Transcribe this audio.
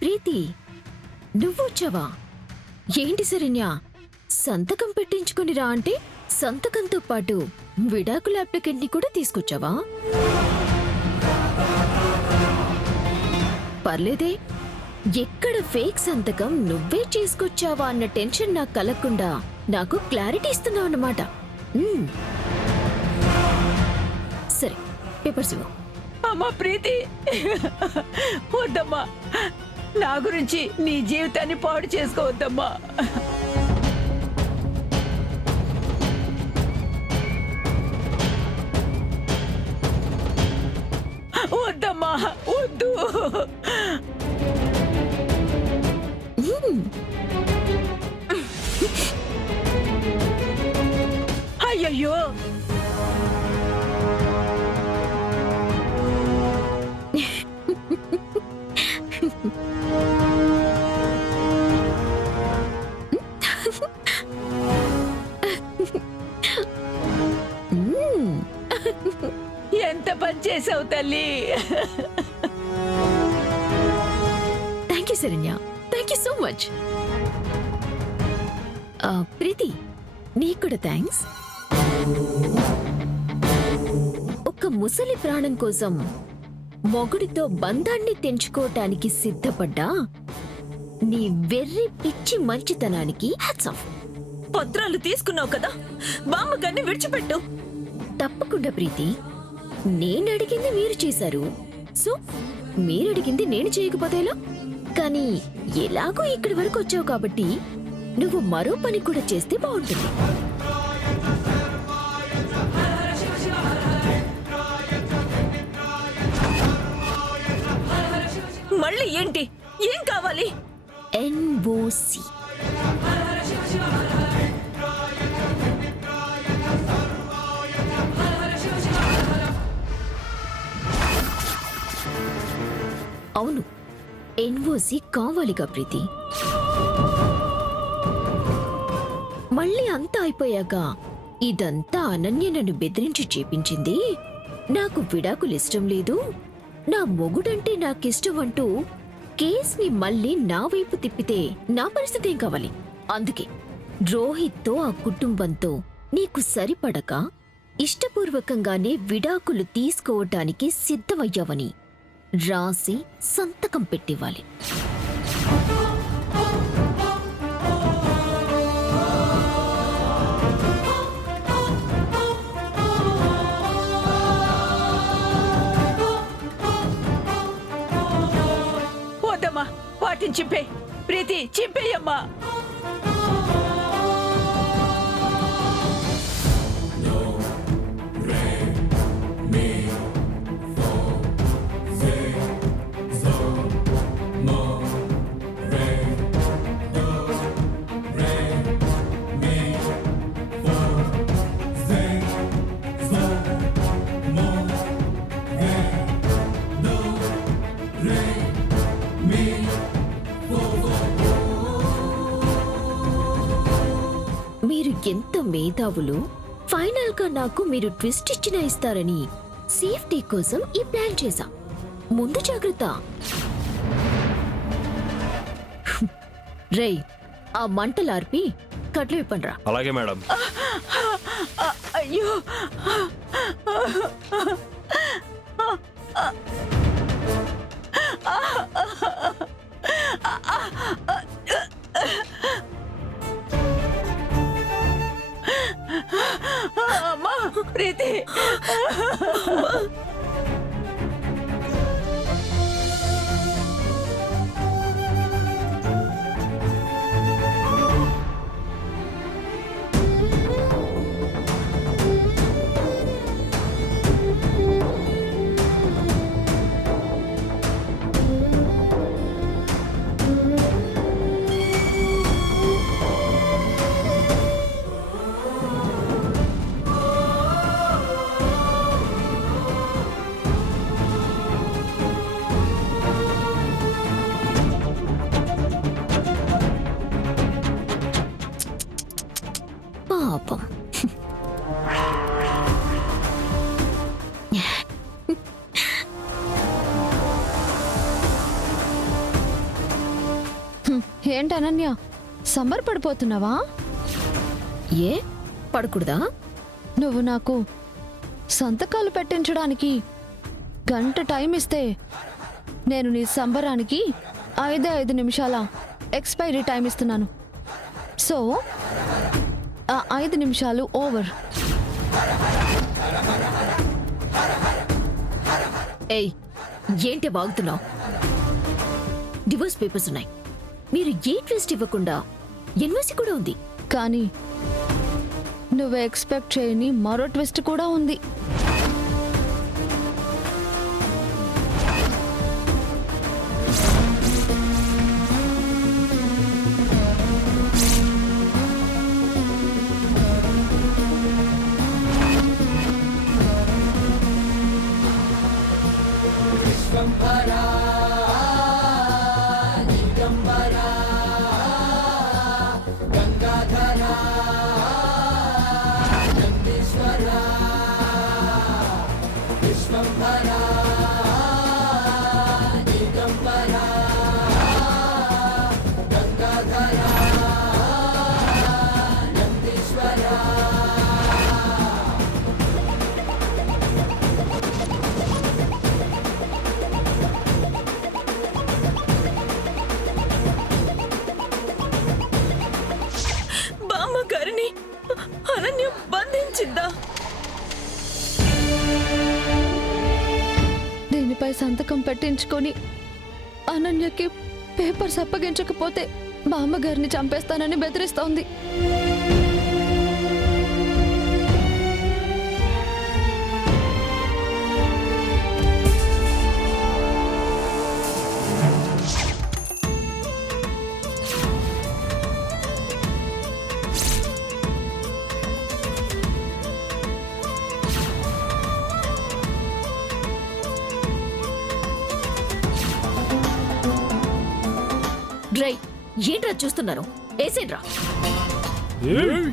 ప్రీతి, నువ్వొచ్చావా? ఏంటి శరణ్య, సంతకం పెట్టించుకుని రా అంటే సంతకంతో పాటు విడాకుల అప్లికెంట్ని కూడా తీసుకొచ్చావా? పర్లేదే, ఎక్కడ ఫేక్ సంతకం నువ్వే చేసుకొచ్చావా అన్న టెన్షన్ నాకు కలగకుండా నాకు క్లారిటీ ఇస్తున్నావు అన్నమాట. సరే, పేపర్స్ ఇవ్వు. అమ్మా ప్రీతి, వద్దమ్మా, నా గురించి నీ జీవితాన్ని పాడు చేసుకోవద్దమ్మా. వద్దమ్మా, వద్దు. అయ్యయ్యో, ఎంత పని చేసావు తల్లి. Thank you Sharanya, thank you so much. Preethi, నీకు కూడా థ్యాంక్స్. ఒక ముసలి ప్రాణం కోసం మొగుడితో బంధాన్ని తెంచుకోవటానికి సిద్ధపడ్డా నీ వెర్రి పిచ్చి మంచితనానికి హ్యాట్స్ ఆఫ్. పత్రాలు తీసుకున్నావు కదా, బామ్మగారిని విడిచిపెట్టు. తప్పకుండా ప్రీతి, నేనడిగింది మీరు చేశారు, సో మీరడిగింది నేను చేయకపోతేలా? కానీ ఎలాగో ఇక్కడి వరకు వచ్చావు కాబట్టి నువ్వు మరో పని కూడా చేస్తే బాగుంటుంది. మళ్ళీ ఏంటి, ఏం కావాలి? ఎన్ఓసి. అవును, ఎన్ఓసి కావాలిగా ప్రీతి. మళ్ళీ అంతా అయిపోయాక ఇదంతా అనన్య నన్ను బెదిరించి చేపించింది. నాకు విడాకులు ఇష్టం లేదు, నా మొగుడంటే నాకిష్టం అంటూ కేస్ని మళ్ళీ నా వైపు తిప్పితే నా పరిస్థితి ఏం కావాలి? అందుకే రోహిత్తో ఆ కుటుంబంతో నీకు సరిపడక ఇష్టపూర్వకంగానే విడాకులు తీసుకోవటానికి సిద్ధమయ్యావని రాసి సంతకం పెట్టివ్వాలి. వద్దమ్మా, వాటిని చింపే. ప్రీతి, చింపేయమ్మా. మీరు ఎంత మేధావులు, ఫైనల్ గా నాకు మీరు ట్విస్ట్ ఇచ్చినా ఇస్తారని సేఫ్టీ కోసం ఈ ప్లాన్ చేశా. ముందు జాగ్రత్త. రేయ్, ఆ మంటలార్పి కట్లు విప్పండ్రా. అలాగే మేడం. అయ్యో, అమ్మా ప్రీతి. ఏంటి అనన్య, సమ్మర్ పడిపోతున్నావా? ఏ పడకూడదా? నువ్వు నాకు సంతకాలు పెట్టించడానికి గంట టైం ఇస్తే నేను నీ సంబరానికి 5 నిమిషాల ఎక్స్పైరీ టైం ఇస్తున్నాను. సో ఆ 5 నిమిషాలు ఓవర్. ఏయ్, ఏంటి బాగుతున్నావు? డివోర్స్ పేపర్స్ ఉన్నాయి. మీరు ఏ ట్విస్ట్ ఇవ్వకుండా ఎన్ఓసి కూడా ఉంది. కానీ నువ్వు ఎక్స్పెక్ట్ చేయని మరో ట్విస్ట్ కూడా ఉంది. బామ్మగారిని అనన్య బంధించిందా? దీనిపై సంతకం పెట్టించుకొని అనన్యకి పేపర్స్ అప్పగించకపోతే బామ్మగారిని చంపేస్తానని బెదిరిస్తోంది. డ్రై, ఏంట్రా చూస్తున్నారు? వేసేడ్రా. ఏయ్!